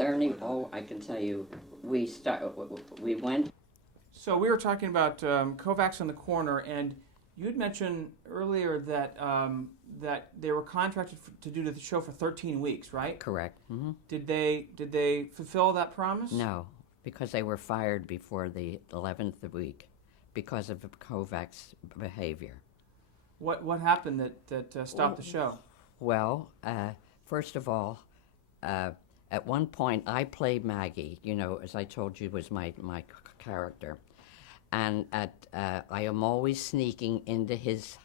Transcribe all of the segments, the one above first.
7:30. Oh, I can tell you, we went. So we were talking about Kovacs on the Corner, and you'd mentioned earlier that that they were contracted to do the show for 13 weeks, right? Correct. Mm-hmm. Did they fulfill that promise? No, because they were fired before the 11th week because of Kovacs' behavior. What happened that stopped the show? Well, first of all, at one point I played Maggie. You know, as I told you, was my character, and I am always sneaking into his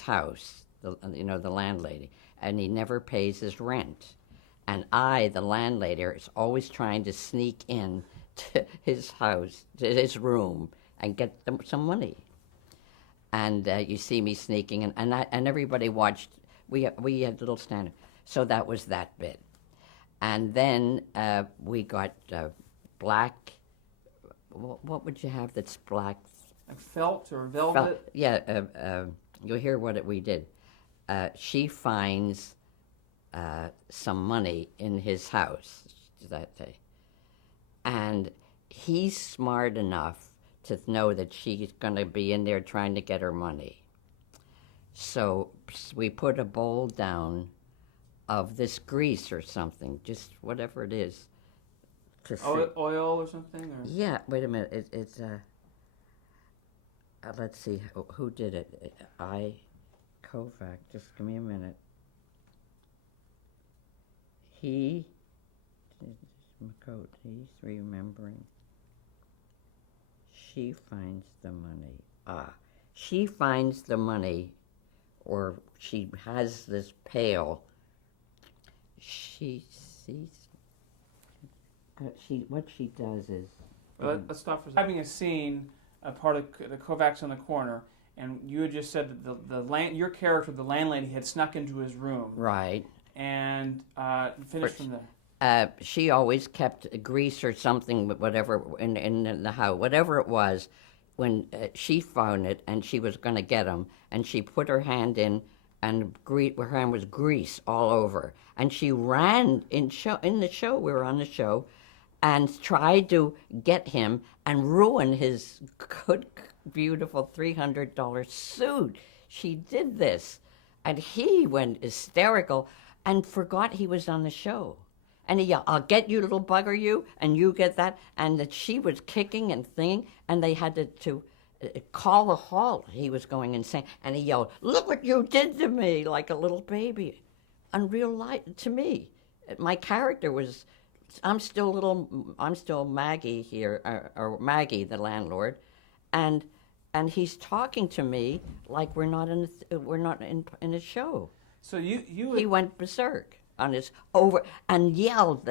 house. The landlady, and he never pays his rent, and I, the landlady, is always trying to sneak in to his house, to his room, and get some money. And you see me sneaking in, and everybody watched. We had little stand. So that was that bit. And then we got black. What would you have that's black? Like felt or velvet? Yeah, you'll hear what we did. She finds some money in his house that day. And he's smart enough to know that she's going to be in there trying to get her money. So we put a bowl down of this grease or something, just whatever it is. Oil or something? Or? Yeah, wait a minute. It's let's see, who did it? Kovac, just give me a minute. He's remembering. She finds the money. She finds the money, or she has this pail. She sees. What she does is. Let's stop for a second. Having a scene, a part of the Kovacs on the Corner, and you had just said that your character, the landlady, had snuck into his room. Right. And finished from there. She always kept grease or something, whatever, in the house, whatever it was. When she found it and she was going to get him, and she put her hand in, and her hand was grease all over, and she ran in the show. We were on the show, and tried to get him and ruin his good, beautiful $300 suit. She did this, and he went hysterical and forgot he was on the show. And he yelled, "I'll get you, little bugger, you," and you get that. And that she was kicking and thinging, and they had to call a halt. He was going insane. And he yelled, "Look what you did to me," like a little baby. Unreal life to me. My character was, I'm still Maggie here, or Maggie, the landlord. And he's talking to me like we're not in a show. So He went berserk on his over and yelled.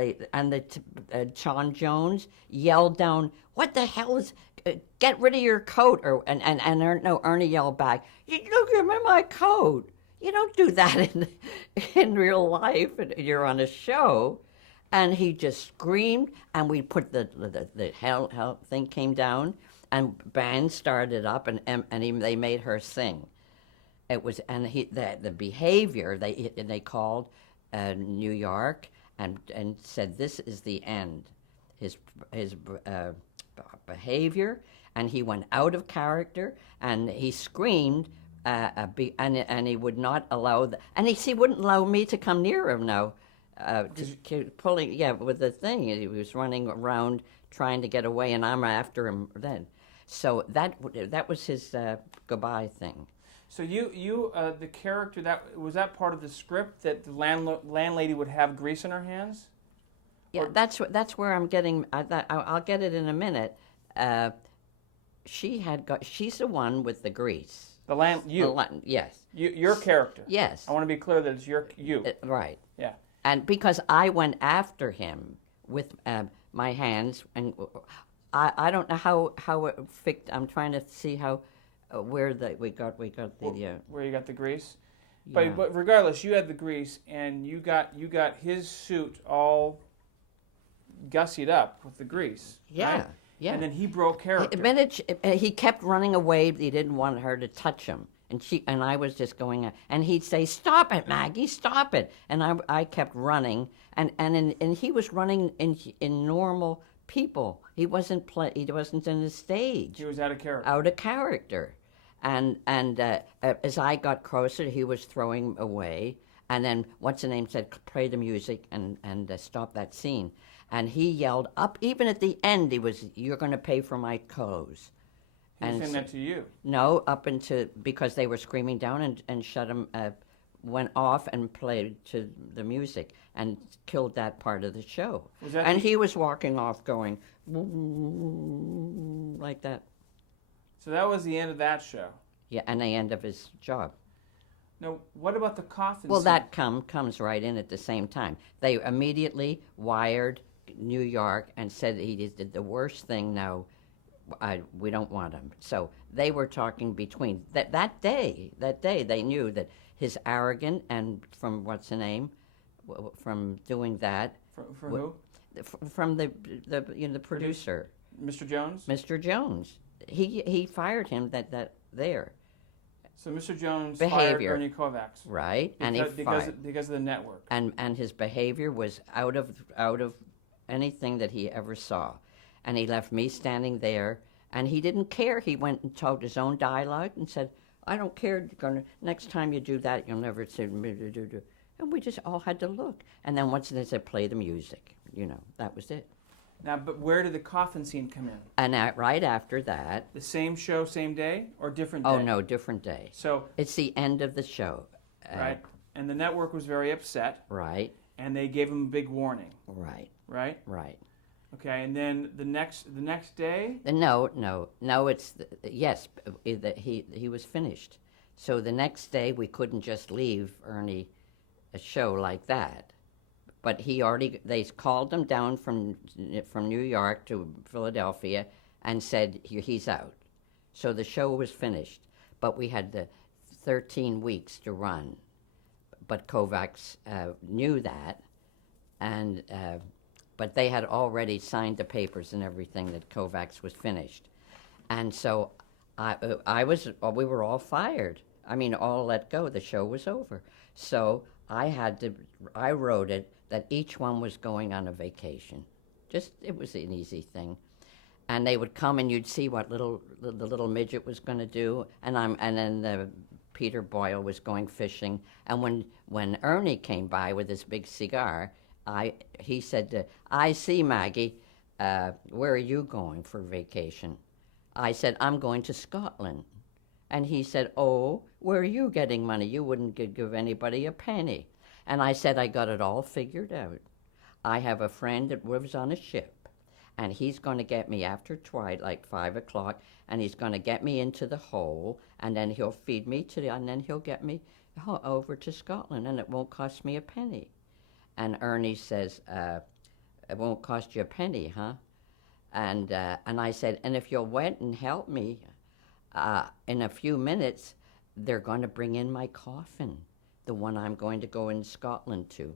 John Jones yelled down, "What the hell is? Get rid of your coat!" Ernie yelled back, "You look at my coat. You don't do that in real life. You're on a show." And he just screamed, and we put the hell thing came down, and band started up, and they made her sing. It was, and the behavior they called New York and said, "This is the end." His behavior, and he went out of character, and he screamed, and he would not allow he wouldn't allow me to come near him now. Just pulling, with the thing. He was running around trying to get away, and I'm after him then. So that was his goodbye thing. So you the character, was that part of the script, that the landlady would have grease in her hands? Yeah, that's where I'm getting. I'll get it in a minute. She's the one with the grease. Yes. Your character. Yes. I want to be clear that it's you. Right. Yeah. And because I went after him with my hands, and I don't know how it fit. I'm trying to see how where we got the where you got the grease. Yeah. But regardless, you had the grease, and you got his suit all gussied up with the grease. Yeah. Right? Yeah. And then he broke character. He kept running away. He didn't want her to touch him. And I was just going, and he'd say, "Stop it, Maggie, stop it!" And I kept running, and he was running in normal people. He wasn't he wasn't in the stage. He was out of character. Out of character, and as I got closer, he was throwing away, and then what's the name said, "Play the music and stop that scene," and he yelled up. Even at the end, he was, "You're going to pay for my clothes." He was And saying that to you. No, up into, because they were screaming down and shut him, went off and played to the music and killed that part of the show. And he was walking off going like that. So that was the end of that show. Yeah, and the end of his job. Now, what about the coffin Well, scene? that comes right in at the same time. They immediately wired New York and said he did the worst thing. Now, we don't want him. So they were talking between that day. They knew that his arrogant and from what's the name, from doing that. For who? From the producer, Mr. Jones. Mr. Jones. He fired him there. So Mr. Jones Behavior. fired Ernie Kovacs. Right, Because of the network. And his behavior was out of anything that he ever saw. And he left me standing there, and he didn't care. He went and told his own dialogue and said, "I don't care. Next time you do that, you'll never say." And we just all had to look. And then once they said, "Play the music," that was it. Now, but where did the coffin scene come in? And right after that. The same show, same day, or different day? Oh, no, different day. So it's the end of the show. Right. And the network was very upset. Right. And they gave him a big warning. Right. Right? Right. Okay, and then the next day? No. It's yes. He was finished. So the next day we couldn't just leave Ernie a show like that. But they called him down from New York to Philadelphia and said he's out. So the show was finished. But we had the 13 weeks to run. But Kovacs knew that, and. But they had already signed the papers and everything that Kovacs was finished. And so we were all fired. I mean, all let go. The show was over. So I wrote it that each one was going on a vacation. It was an easy thing. And they would come and you'd see what the little midget was going to do. And then Peter Boyle was going fishing. And when Ernie came by with his big cigar, he said, "I see, Maggie, where are you going for vacation?" I said, "I'm going to Scotland." And he said, "Oh, where are you getting money? You wouldn't give anybody a penny." And I said, "I got it all figured out. I have a friend that lives on a ship, and he's going to get me after twilight, like 5 o'clock, and he's going to get me into the hole, and then he'll feed me and then he'll get me over to Scotland, and it won't cost me a penny." And Ernie says, "It won't cost you a penny, huh?" And I said, "And if you'll wait and help me, in a few minutes, they're going to bring in my coffin, the one I'm going to go in Scotland to,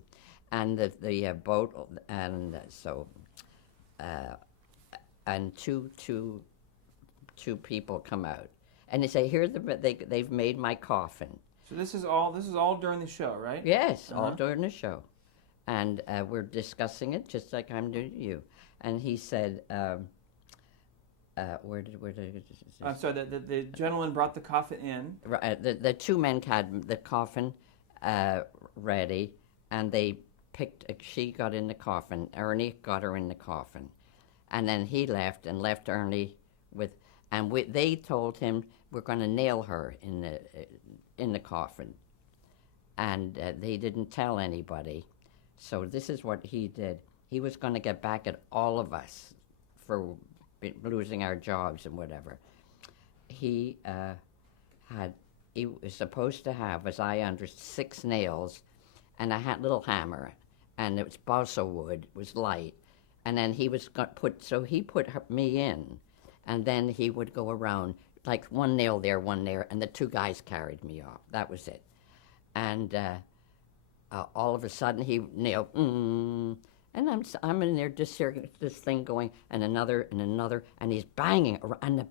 and the boat, and so, and two people come out, and they say, they've made my coffin." So this is all during the show, right? Yes, all during the show. And we're discussing it just like I'm doing to you. And he said, where did I'm sorry, the gentleman brought the coffin in. The two men had the coffin ready, and they she got in the coffin. Ernie got her in the coffin. And then he left Ernie they told him, "We're going to nail her in the coffin." And they didn't tell anybody. So this is what he did. He was going to get back at all of us for losing our jobs and whatever. He was supposed to have, as I understood, 6 nails and a little hammer, and it was balsa wood, it was light. And then he put me in, and then he would go around, like one nail there, and the 2 guys carried me off. That was it. And all of a sudden he nailed, and I'm in there just hearing this thing going, and another, and he's banging around. And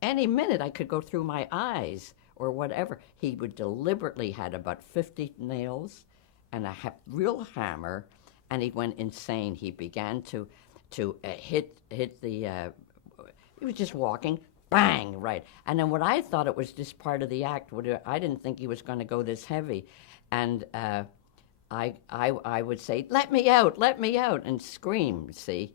any minute I could go through my eyes or whatever. He would deliberately had about 50 nails and a real hammer, and he went insane. He began to hit the. He was just walking, bang, right. And then what I thought it was just part of the act. I didn't think he was going to go this heavy, and I would say, let me out, and scream. See.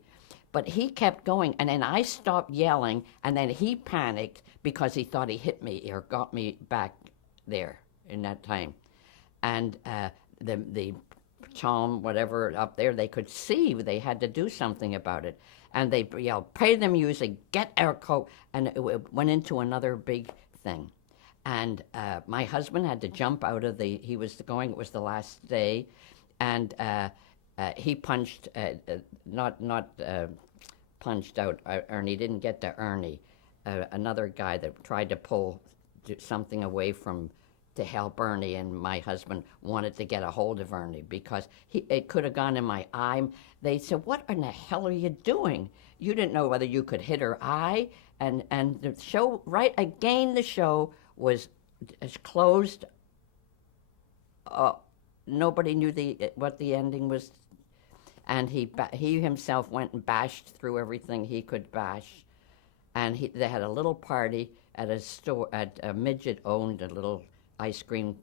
But he kept going, and then I stopped yelling, and then he panicked because he thought he hit me or got me back there in that time. And the Tom, whatever, up there, they could see they had to do something about it. And they yelled, pay the music, get our coat, and it went into another big thing. And my husband had to jump out of it was the last day, and he punched, not punched out Ernie, didn't get to Ernie, another guy that tried to pull something away to help Ernie, and my husband wanted to get a hold of Ernie because it could have gone in my eye. They said, what in the hell are you doing? You didn't know whether you could hit her eye, and the show, right again, the show was closed. Nobody knew what the ending was, and he himself went and bashed through everything he could bash, and they had a little party at a store. At a midget owned a little ice cream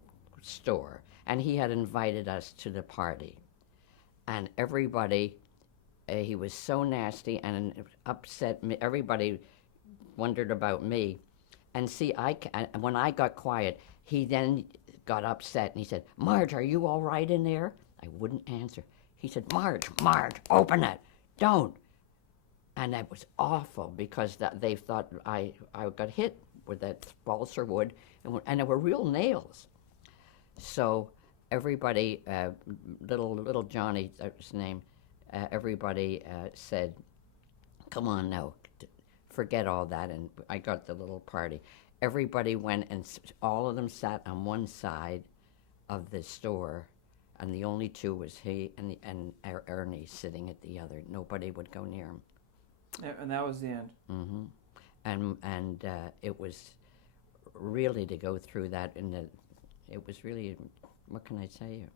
store, and he had invited us to the party, and everybody. He was so nasty and upset me. Everybody wondered about me, and see, when I got quiet, he then got upset and he said, "Marge, are you all right in there?" I wouldn't answer. He said, Marge, open it, don't. And that was awful because they thought I got hit with that balsa wood, and there were real nails. So everybody, little Johnny, that was his name, everybody said, come on now, forget all that, and I got the little party. Everybody went, and all of them sat on one side of the store, and the only two was he and Ernie sitting at the other. Nobody would go near him. Yeah, and that was the end. Mm-hmm. And it was really to go through that, it was really, what can I say?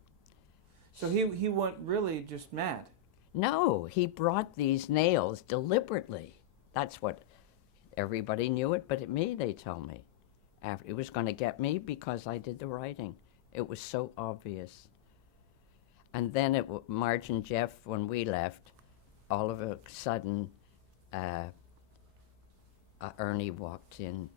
So he went really just mad. No, he brought these nails deliberately. That's what everybody knew it, but me, they told me. It was going to get me because I did the writing. It was so obvious. And then Marge and Jeff, when we left, all of a sudden, Ernie walked in,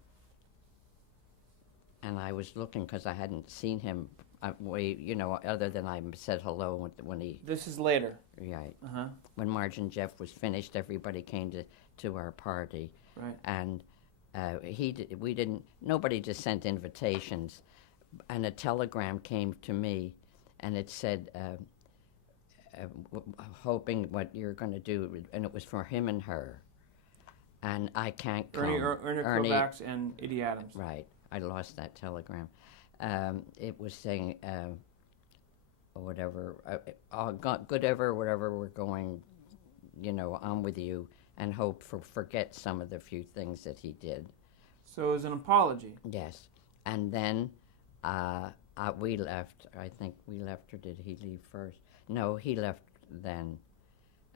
and I was looking because I hadn't seen him, other than I said hello when he. This is later. Right. Uh-huh. When Marge and Jeff was finished, everybody came to our party. Right. And nobody just sent invitations, and a telegram came to me, and it said, hoping what you're going to do, and it was for him and her, and I can't come. Ernie Kovacs and Eddie Adams. Right. I lost that telegram. It was saying, whatever, good ever, whatever we're going, I'm with you, and forget some of the few things that he did. So it was an apology. Yes. And then we left. I think we left, or did he leave first? No, he left then.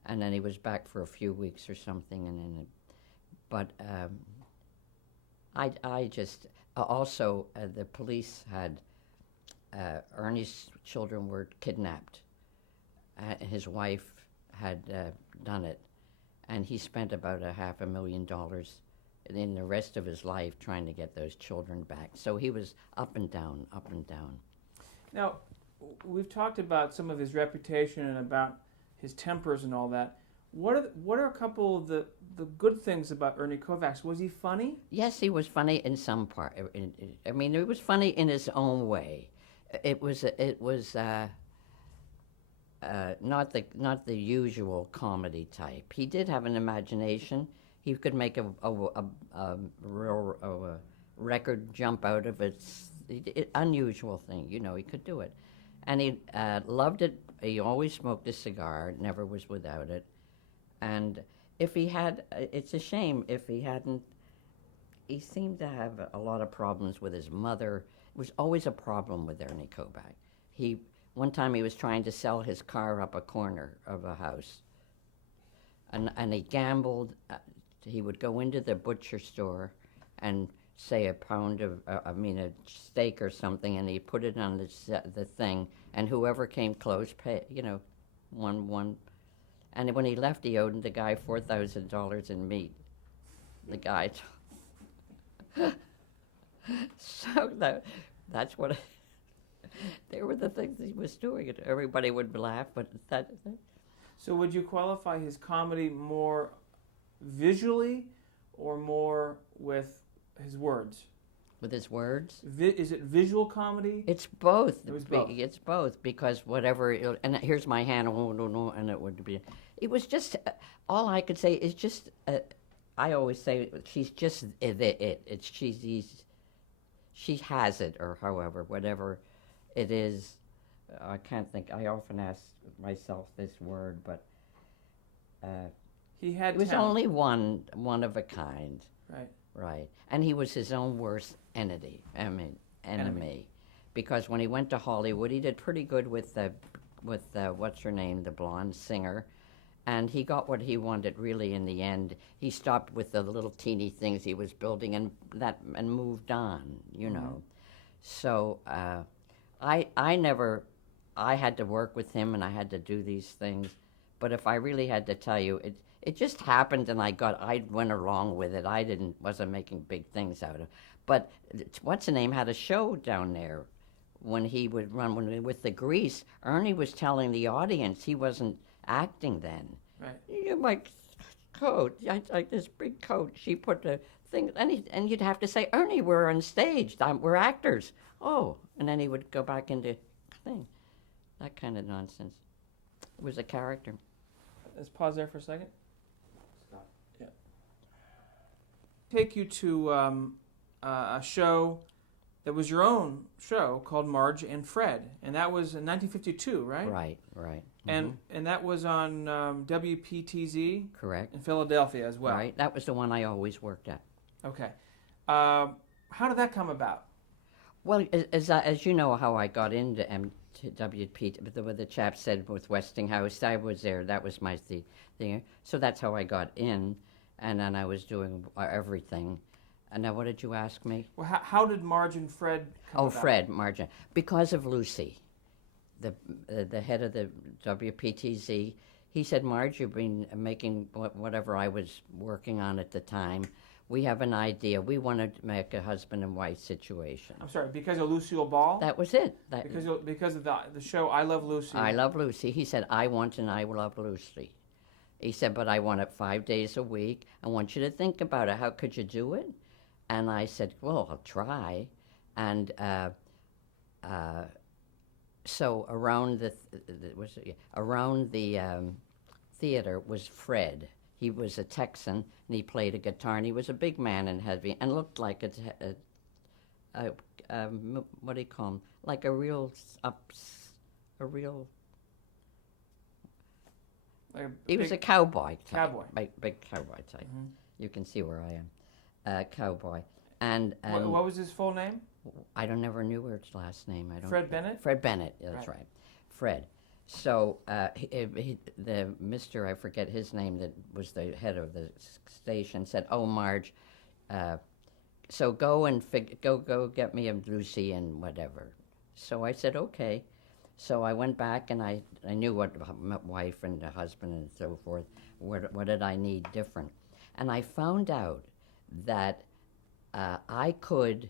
And then he was back for a few weeks or something. And then, but I just, also the police had, Ernie's children were kidnapped. His wife had done it. And he spent about $500,000 in the rest of his life trying to get those children back. So he was up and down, up and down. Now, we've talked about some of his reputation and about his tempers and all that. What are a couple of the good things about Ernie Kovacs? Was he funny? Yes, he was funny in some part. I mean, he was funny in his own way. It was not the usual comedy type. He did have an imagination. He could make a record jump out of its unusual thing. He could do it, and he loved it. He always smoked a cigar. Never was without it. And if he had, it's a shame if he hadn't he seemed to have a lot of problems with his mother. It was always a problem with Ernie Kovac. One time he was trying to sell his car up a corner of a house, and he gambled. He would go into the butcher store and say a pound of, a steak or something, and he put it on the thing, and whoever came close pay, one. And when he left, he owed the guy $4,000 in meat. The guy. So that's what. They were the things he was doing. Everybody would laugh, but that. So would you qualify his comedy more visually or more with his words? With his words? Is it visual comedy? It's both. It was both. It's both, because whatever, and here's my hand, and it would be. It was just, all I could say is just, I always say, she's just it. She has it, or however, whatever it is. I can't think, I often ask myself this word, but he had it was talent. only one of a kind. Right. Right. And he was his own worst enemy. Because when he went to Hollywood, he did pretty good with what's her name, the blonde singer. And he got what he wanted really in the end. He stopped with the little teeny things he was building and moved on, So I had to work with him and I had to do these things. But if I really had to tell you, it just happened, and I went along with it. I wasn't making big things out of it. But what's the name had a show down there when he would run with the grease. Ernie was telling the audience he wasn't acting then. Right. My coat, I like this big coat. She put the thing, and you'd have to say, Ernie, we're on stage. We're actors. Oh, and then he would go back into thing, that kind of nonsense. It was a character. Let's pause there for a second. Yeah. Take you to a show that was your own show called Marge and Fred, and that was in 1952, right? Right. And that was on WPTZ. Correct. In Philadelphia as well. Right. That was the one I always worked at. Okay. How did that come about? Well, as you know, how I got into WP, the chap said with Westinghouse, I was there. That was my thing. So that's how I got in, and then I was doing everything. And now, what did you ask me? Well, how did Marge and Fred come about? Fred, Marge. Because of Lucy, the head of the WPTZ. He said, Marge, you've been making whatever I was working on at the time. We have an idea. We want to make a husband and wife situation. I'm sorry, because of Lucille Ball? That was it. Because of the show I Love Lucy. I Love Lucy. He said, I want and I love Lucy. He said, but I want it 5 days a week. I want you to think about it. How could you do it? And I said, well, I'll try. And so around the theater was Fred. He was a Texan, and he played a guitar, and he was a big man and heavy, and looked like what do you call him? Like a real. He was a cowboy type. Big cowboy type. Mm-hmm. You can see where I am. Cowboy. And what was his full name? I never knew his last name. Fred Bennett? Fred Bennett, that's right. Fred. So the Mr., I forget his name, that was the head of the station, said, oh, Marge, so go and go get me a Lucy and whatever. So I said, okay. So I went back and I knew what my wife and the husband and so forth, what did I need different. And I found out that I could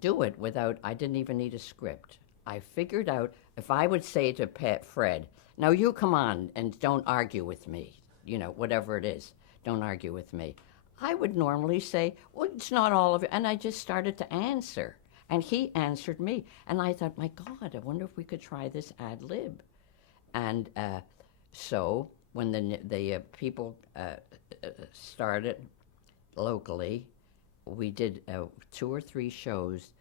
do it I didn't even need a script. I figured out if I would say to Fred, now you come on and don't argue with me, whatever it is, don't argue with me. I would normally say, well, it's not all of it. And I just started to answer. And he answered me. And I thought, my God, I wonder if we could try this ad lib. And so when the people started locally, we did 2 or 3 shows.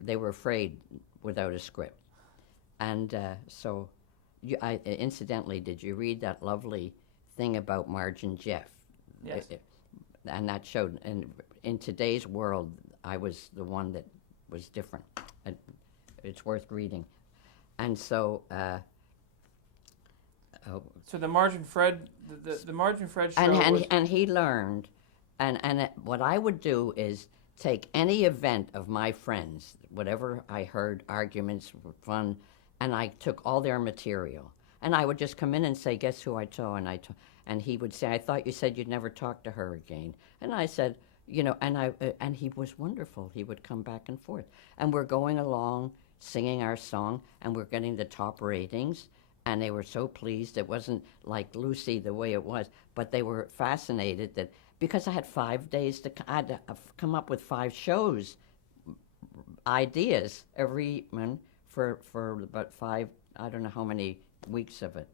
They were afraid without a script. And so, incidentally, did you read that lovely thing about Marge and Jeff? Yes. and that showed. And in today's world, I was the one that was different. It's worth reading. And so, So the Marge and Fred, the Marge and Fred show and he learned, what I would do is take any event of my friends, whatever I heard, arguments, fun, and I took all their material, and I would just come in and say, "Guess who I saw?" And he would say, "I thought you said you'd never talk to her again." And I said, and he was wonderful. He would come back and forth, and we're going along singing our song, and we're getting the top ratings. And they were so pleased. It wasn't like Lucy the way it was, but they were fascinated that because I had 5 days I had to come up with 5 shows, ideas every month for about 5, I don't know how many weeks of it.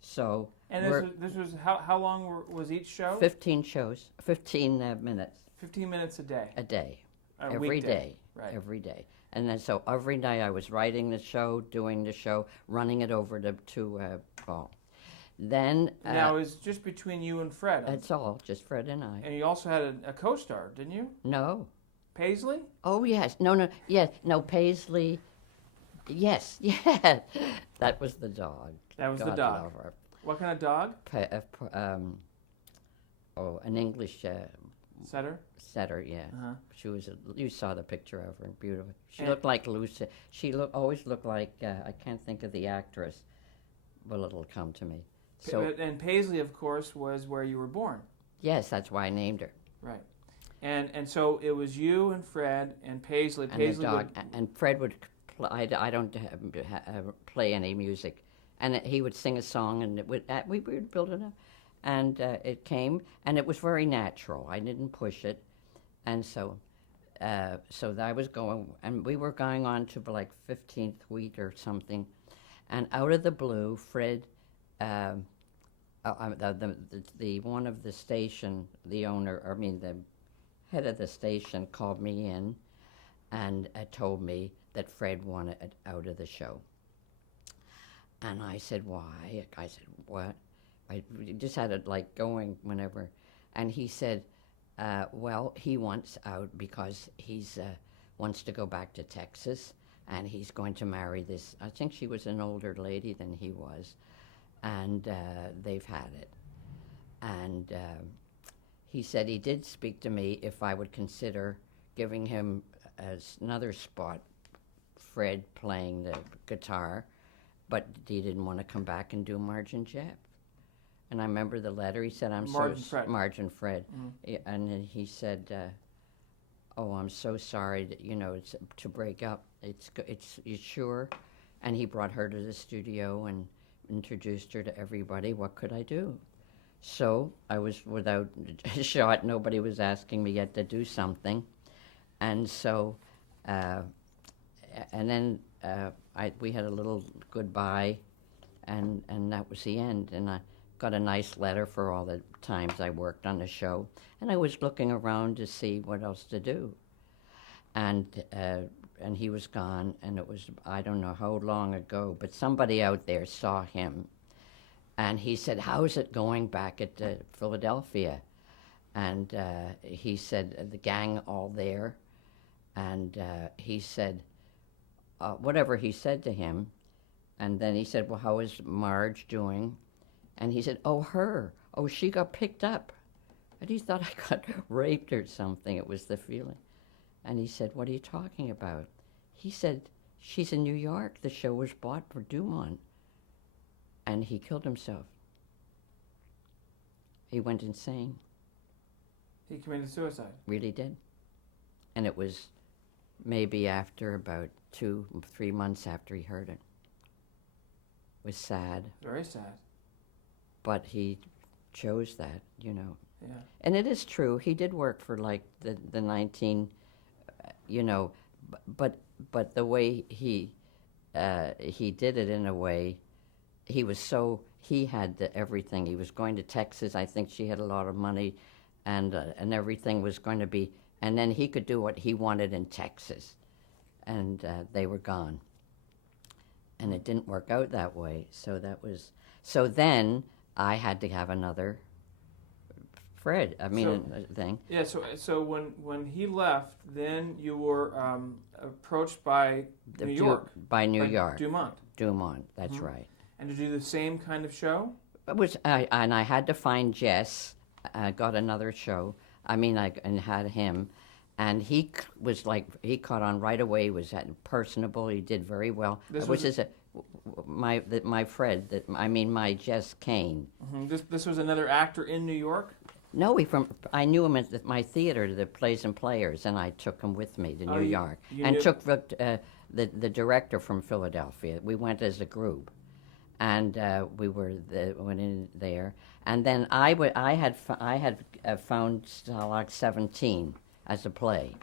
So and this was how long was each show? 15 shows, 15 minutes. 15 minutes a day. A day, Every every day. day, Right. every day. And then so every night I was writing the show, doing the show, running it over to Paul. Then now it was just between you and Fred. It's all just Fred and I. And you also had a co-star, didn't you? No. Paisley? Oh yes. No. Paisley. Yes. Yeah. That was the dog. That was God the dog. love her. What kind of dog? An English Setter. setter. Yeah. Uh-huh. She was. You saw the picture of her. Beautiful. She And- looked like Lucy. She always looked like. I can't think of the actress. Well, it'll come to me. So And Paisley, of course, was where you were born. yes, that's why I named her. Right. And so it was you and Fred and Paisley. And Paisley the dog. would, And Fred would. I don't play any music, and he would sing a song, and we would build it up, and it came, and it was very natural. I didn't push it, and so I was going, and we were going on to like 15th week or something, and out of the blue, Fred, the one of the station, the owner, the head of the station, called me in, and told me that Fred wanted it out of the show. And I said, why? I said, what? I just had it like going whenever. And he said, well, he wants out because he's wants to go back to Texas, and he's going to marry this. I think she was an older lady than he was, and they've had it. And he said he did speak to me if I would consider giving him another spot, Fred playing the guitar, but he didn't want to come back and do Marge and Jeff. And I remember the letter. He said, Marge and Fred. Mm-hmm. And then he said, oh, I'm so sorry that, it's to break up. It's you sure? And he brought her to the studio and introduced her to everybody. What could I do? So I was without a shot. Nobody was asking me yet to do something. And so, and then we had a little goodbye, and that was the end. And I got a nice letter for all the times I worked on the show. And I was looking around to see what else to do. And he was gone, and it was, I don't know how long ago, but somebody out there saw him. And he said, how's it going back at Philadelphia? And he said, the gang all there. And he said, whatever he said to him. And then he said, well, how is Marge doing? And he said, oh, her. Oh, she got picked up. And he thought I got raped or something. It was the feeling. And he said, what are you talking about? He said, she's in New York. The show was bought for Dumont. And he killed himself. He went insane. He committed suicide. Really did. And it was maybe after about 2-3 months after he heard it. It was sad. Very sad. But he chose that, Yeah. And it is true. He did work for like the 19, but the way he did it in a way, he had everything. He was going to Texas. I think she had a lot of money, and everything was going to be, and then he could do what he wanted in Texas, and they were gone. And it didn't work out that way. So then I had to have another Fred. I mean, thing. Yeah. So when he left, then you were approached by New York. By New York. Dumont. Dumont. That's right. And to do the same kind of show. And I had to find Jess. I got another show. And had him, and was like, he caught on right away. He was personable. He did very well. My Fred. My Jess Kane. Mm-hmm. This was another actor in New York. No, I knew him at my theater, the Plays and Players, and I took him with me to New York, and took the director from Philadelphia. We went as a group, and went in there, and then I had found Stalag 17 as a play.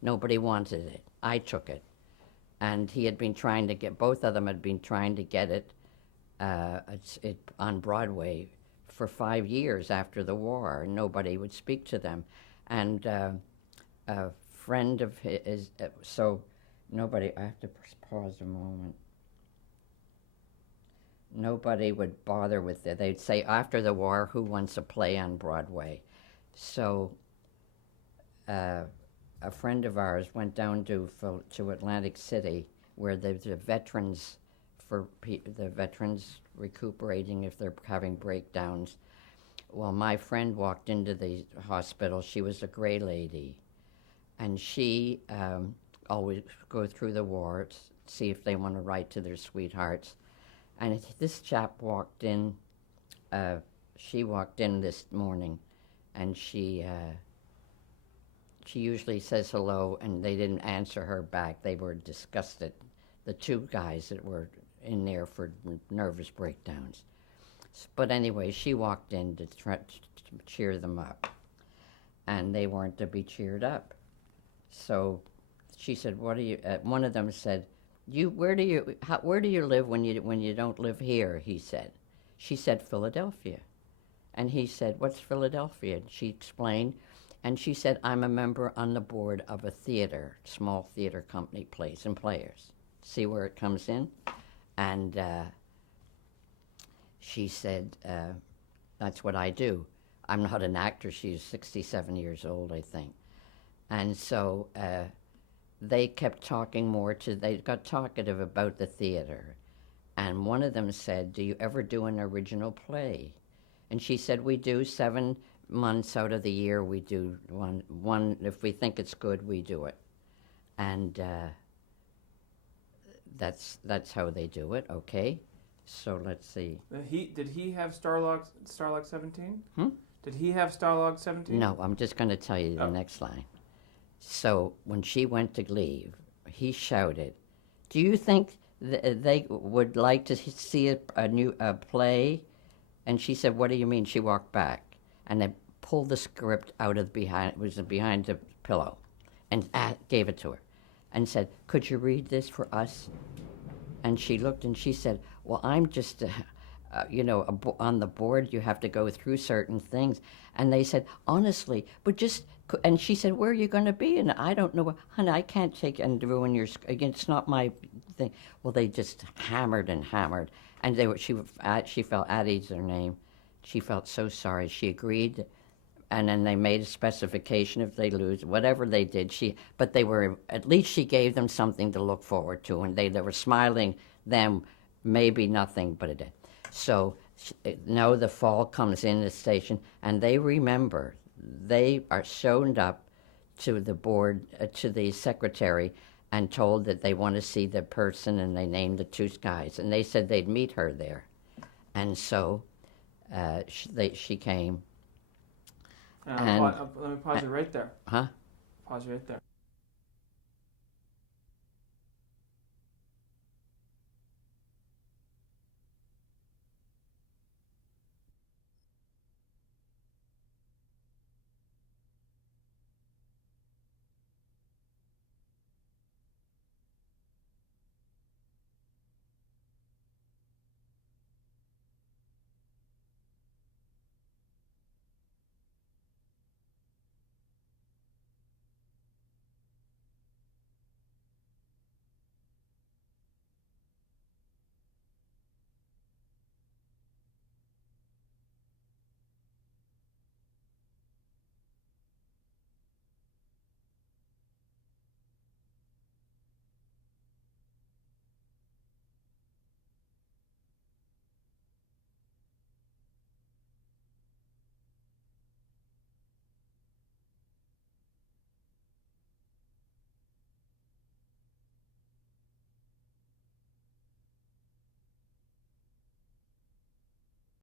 Nobody wanted it. I took it, and he had been trying to get, both of them had been trying to get it on Broadway for 5 years after the war, and nobody would speak to them. And a friend of his, so nobody, I have to pause a moment. Nobody would bother with it. They'd say, after the war, who wants a play on Broadway? So a friend of ours went down to Atlantic City, where the veterans, the veterans recuperating if they're having breakdowns. Well, my friend walked into the hospital. She was a gray lady, and she always go through the wards, see if they want to write to their sweethearts. And this chap walked in. She walked in this morning, and she usually says hello, and they didn't answer her back. They were disgusted, the two guys that were in there for nervous breakdowns. But anyway, she walked in to try to cheer them up, and they weren't to be cheered up. So she said, "What do you?" One of them said, where do you live when you don't live here?" He said. She said, "Philadelphia," and he said, "What's Philadelphia?" And she explained, and she said, "I'm a member on the board of a theater, small theater company, Plays and Players." See where it comes in? And she said, "That's what I do. I'm not an actor." She's 67 years old, I think. And so they kept talking more they got talkative about the theater. And one of them said, "Do you ever do an original play?" And she said, "We do 7 months out of the year. We do one. If we think it's good, we do it." And that's how they do it. Okay, so let's see. Did he have Starlog 17? Hmm? Did he have Starlog 17? No, I'm just going to tell you the next line. So when she went to leave, he shouted, "Do you think they would like to see a new play?" And she said, "What do you mean?" She walked back, and they pulled the script out of it was behind the pillow, and gave it to her, and said, "Could you read this for us?" And she looked, and she said, "Well, I'm just, on the board, you have to go through certain things." And they said, "Honestly, but just," and she said, "Where are you going to be?" And I don't know, honey, I can't take and ruin your, it's not my thing. Well, they just hammered and hammered. And she felt, Addie's her name, she felt so sorry. She agreed, and then they made a specification if they lose, whatever they did. But they were, at least she gave them something to look forward to, and they were smiling. Them, maybe nothing, but it did. So now the fall comes in the station, and they remember. They are shown up to the board, to the secretary, and told that they want to see the person, and they named the 2 guys, and they said they'd meet her there. And so she came. Let me pause it right there. Huh? Pause right there.